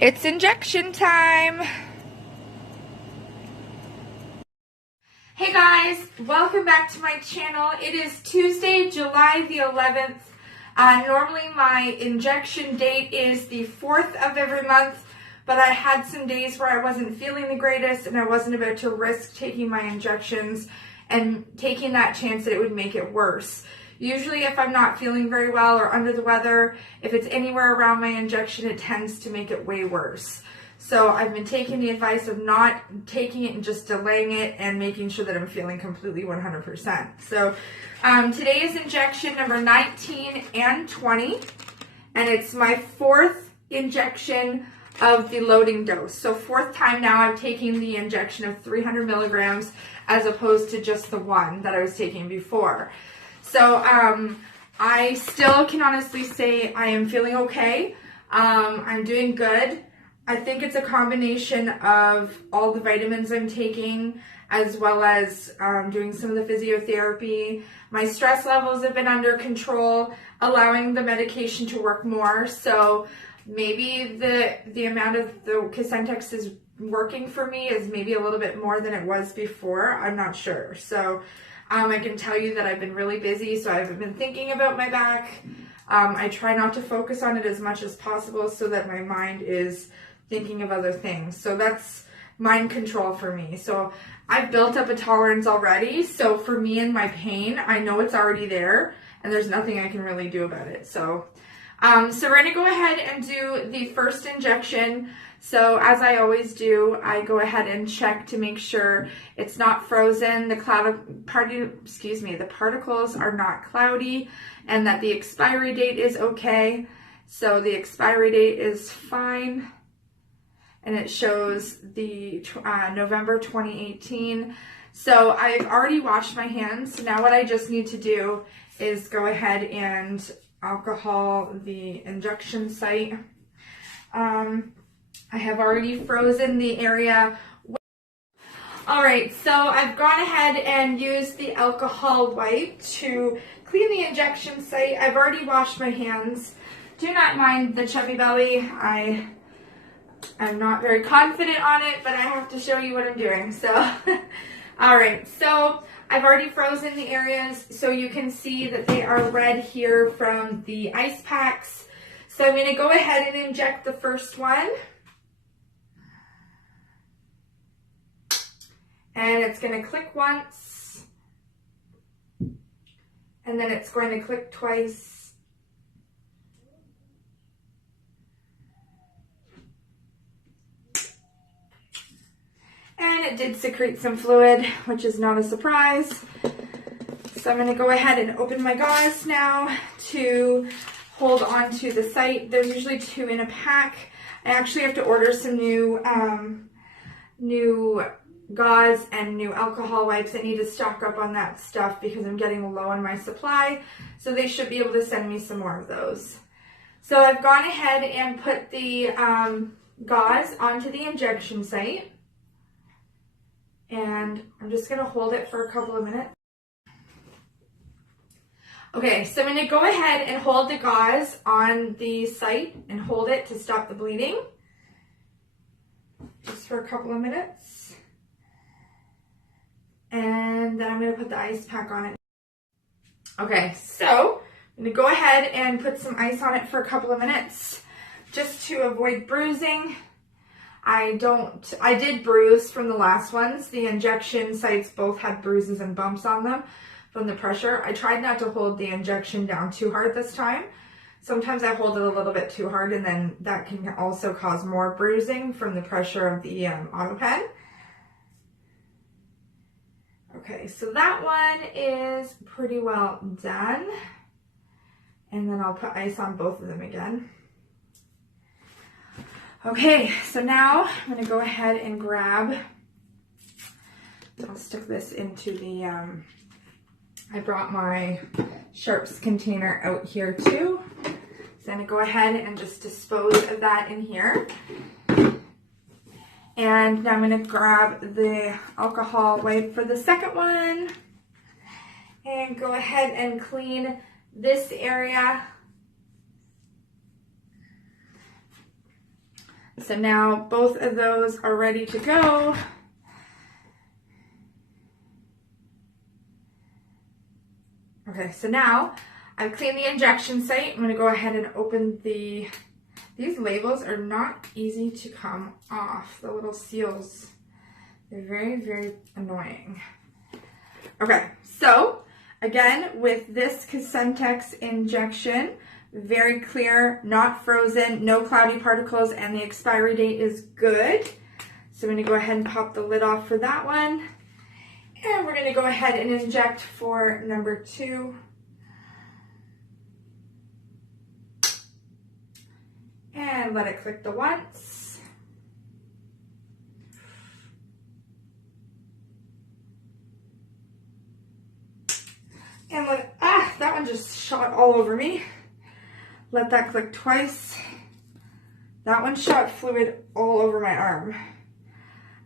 It's injection time! Hey guys, welcome back to my channel. It is Tuesday, July the 11th. Normally my injection date is the 4th of every month, but I had some days where I wasn't feeling the greatest and I wasn't about to risk taking my injections and taking that chance that it would make it worse. Usually if I'm not feeling very well or under the weather, if it's anywhere around my injection, it tends to make it way worse. So I've been taking the advice of not taking it and just delaying it and making sure that I'm feeling completely 100%. So today is injection number 19 and 20, and it's my fourth injection of the loading dose. So fourth time now I'm taking the injection of 300 milligrams as opposed to just the one that I was taking before. So I still can honestly say I am feeling okay. I'm doing good. I think it's a combination of all the vitamins I'm taking, as well as doing some of the physiotherapy. My stress levels have been under control, allowing the medication to work more. So maybe the amount of the COSENTYX is working for me is maybe a little bit more than it was before. I'm not sure. So I can tell you that I've been really busy, so I've been thinking about my back. I try not to focus on it as much as possible so that my mind is thinking of other things. So that's mind control for me. So I've built up a tolerance already. So for me and my pain, I know it's already there and there's nothing I can really do about it. So we're gonna go ahead and do the first injection. So as I always do, I go ahead and check to make sure it's not frozen, the particles are not cloudy, and that the expiry date is okay. So the expiry date is fine, and it shows the November 2018. So I've already washed my hands. So now what I just need to do is go ahead and alcohol the injection site. I have already frozen the area. All right, so I've gone ahead and used the alcohol wipe to clean the injection site. I've already washed my hands. Do not mind the chubby belly. I'm not very confident on it, but I have to show you what I'm doing. So, all right, so I've already frozen the areas, so you can see that they are red here from the ice packs. So I'm gonna go ahead and inject the first one. And it's going to click once, and then it's going to click twice. And it did secrete some fluid, which is not a surprise. So I'm going to go ahead and open my gauze now to hold on to the site. There's usually 2 in a pack. I actually have to order some new gauze and new alcohol wipes. I need to stock up on that stuff because I'm getting low on my supply. So they should be able to send me some more of those. So I've gone ahead and put the gauze onto the injection site. And I'm just going to hold it for a couple of minutes. Okay, so I'm going to go ahead and hold the gauze on the site and hold it to stop the bleeding. Just for a couple of minutes. And then I'm going to put the ice pack on it. Okay, so I'm going to go ahead and put some ice on it for a couple of minutes just to avoid bruising. I did bruise from the last ones. The injection sites both had bruises and bumps on them from the pressure. I tried not to hold the injection down too hard this time. Sometimes I hold it a little bit too hard, and then that can also cause more bruising from the pressure of the auto pen. Okay, so that one is pretty well done. And then I'll put ice on both of them again. Okay, so now I'm going to go ahead and grab, I'll stick this into the, I brought my sharps container out here too. So I'm going to go ahead and just dispose of that in here. And now I'm going to grab the alcohol wipe for the second one and go ahead and clean this area. So now both of those are ready to go. Okay, so now I've cleaned the injection site. I'm going to go ahead and open these labels are not easy to come off, the little seals. They're very, very annoying. Okay, so again, with this COSENTYX injection, very clear, not frozen, no cloudy particles, and the expiry date is good. So I'm going to go ahead and pop the lid off for that one. And we're going to go ahead and inject for number 2. And let it click the once. And let, that one just shot all over me. Let that click twice. That one shot fluid all over my arm.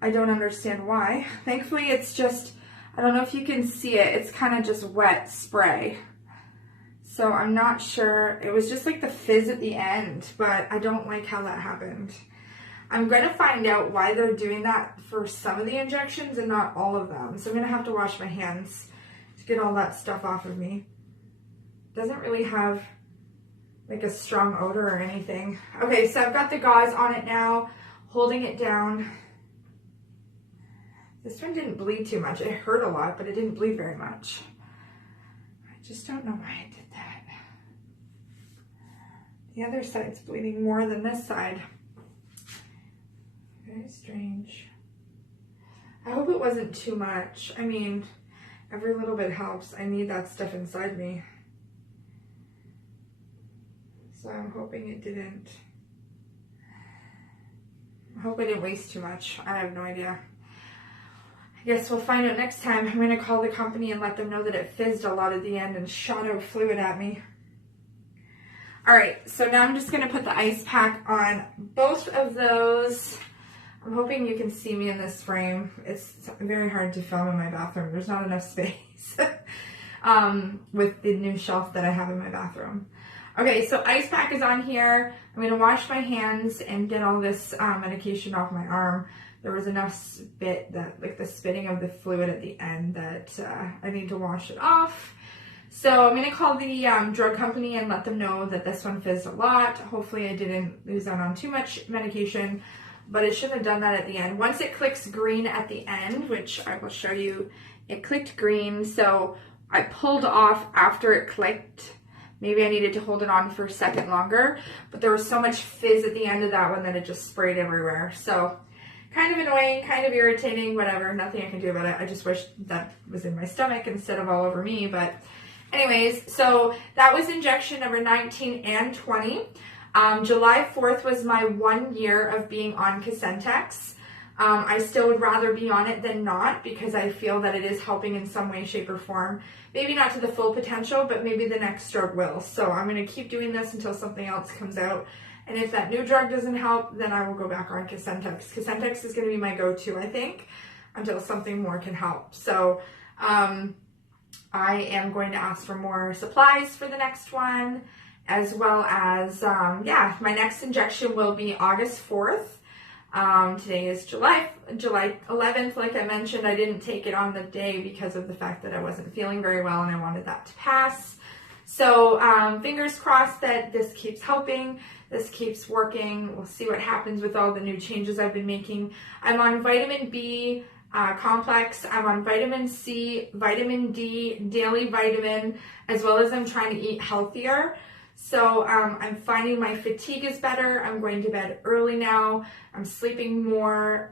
I don't understand why. Thankfully, it's just, I don't know if you can see it, it's kind of just wet spray. So I'm not sure, it was just like the fizz at the end, but I don't like how that happened. I'm going to find out why they're doing that for some of the injections and not all of them. So I'm going to have to wash my hands to get all that stuff off of me. Doesn't really have like a strong odor or anything. Okay, so I've got the gauze on it now, holding it down. This one didn't bleed too much. It hurt a lot, but it didn't bleed very much. I just don't know why I did that. The other side's bleeding more than this side. Very strange. I hope it wasn't too much. I mean, every little bit helps. I need that stuff inside me. So I'm hoping it didn't. I hope I didn't waste too much. I have no idea. I guess we'll find out next time. I'm going to call the company and let them know that it fizzed a lot at the end and shot out fluid at me. Alright, so now I'm just going to put the ice pack on both of those. I'm hoping you can see me in this frame. It's very hard to film in my bathroom. There's not enough space with the new shelf that I have in my bathroom. Okay, so ice pack is on here. I'm going to wash my hands and get all this medication off my arm. There was enough spit, that like the spitting of the fluid at the end, that I need to wash it off. So I'm going to call the drug company and let them know that this one fizzed a lot. Hopefully I didn't lose out on too much medication, but it shouldn't have done that at the end. Once it clicks green at the end, which I will show you, it clicked green, so I pulled off after it clicked. Maybe I needed to hold it on for a second longer, but there was so much fizz at the end of that one that it just sprayed everywhere. So kind of annoying, kind of irritating, whatever, nothing I can do about it. I just wish that was in my stomach instead of all over me. But anyways, so that was injection number 19 and 20. July 4th was my 1 year of being on COSENTYX. I still would rather be on it than not, because I feel that it is helping in some way, shape, or form. Maybe not to the full potential, but maybe the next drug will. So I'm going to keep doing this until something else comes out. And if that new drug doesn't help, then I will go back on COSENTYX. COSENTYX is going to be my go-to, I think, until something more can help. So I am going to ask for more supplies for the next one, as well as, yeah, my next injection will be August 4th. Today is July 11th. Like I mentioned, I didn't take it on the day because of the fact that I wasn't feeling very well and I wanted that to pass. So fingers crossed that this keeps helping, this keeps working. We'll see what happens with all the new changes I've been making. I'm on vitamin B complex, I'm on vitamin C, vitamin D, daily vitamin, as well as I'm trying to eat healthier. So I'm finding my fatigue is better. I'm going to bed early now. I'm sleeping more.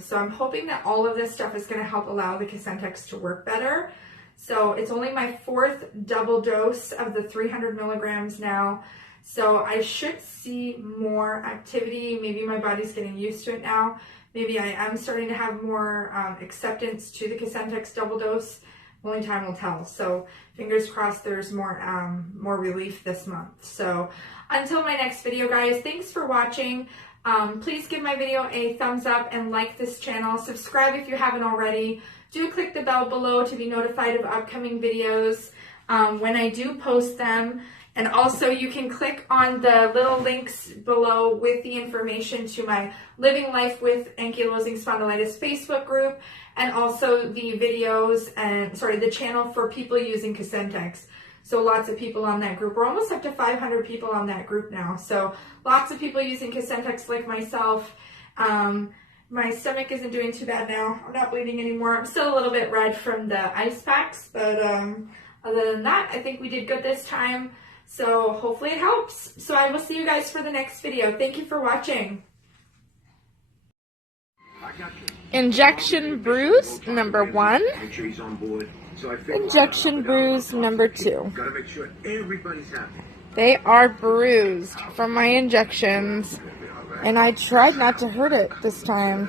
So I'm hoping that all of this stuff is going to help allow the COSENTYX to work better. So it's only my 4th double dose of the 300 milligrams now. So I should see more activity. Maybe my body's getting used to it now. Maybe I am starting to have more acceptance to the COSENTYX double dose. Only time will tell. So fingers crossed there's more relief this month. So until my next video, guys, thanks for watching. Please give my video a thumbs up and like this channel. Subscribe if you haven't already. Do click the bell below to be notified of upcoming videos when I do post them. And also you can click on the little links below with the information to my Living Life with Ankylosing Spondylitis Facebook group, and also the videos and, the channel for people using COSENTYX. So lots of people on that group. We're almost up to 500 people on that group now. So lots of people using COSENTYX like myself. My stomach isn't doing too bad now. I'm not bleeding anymore. I'm still a little bit red from the ice packs, but other than that, I think we did good this time. So hopefully it helps. So I will see you guys for the next video. Thank you for watching. Injection bruise number 1. Injection bruise number 2. They are bruised from my injections, and I tried not to hurt it this time.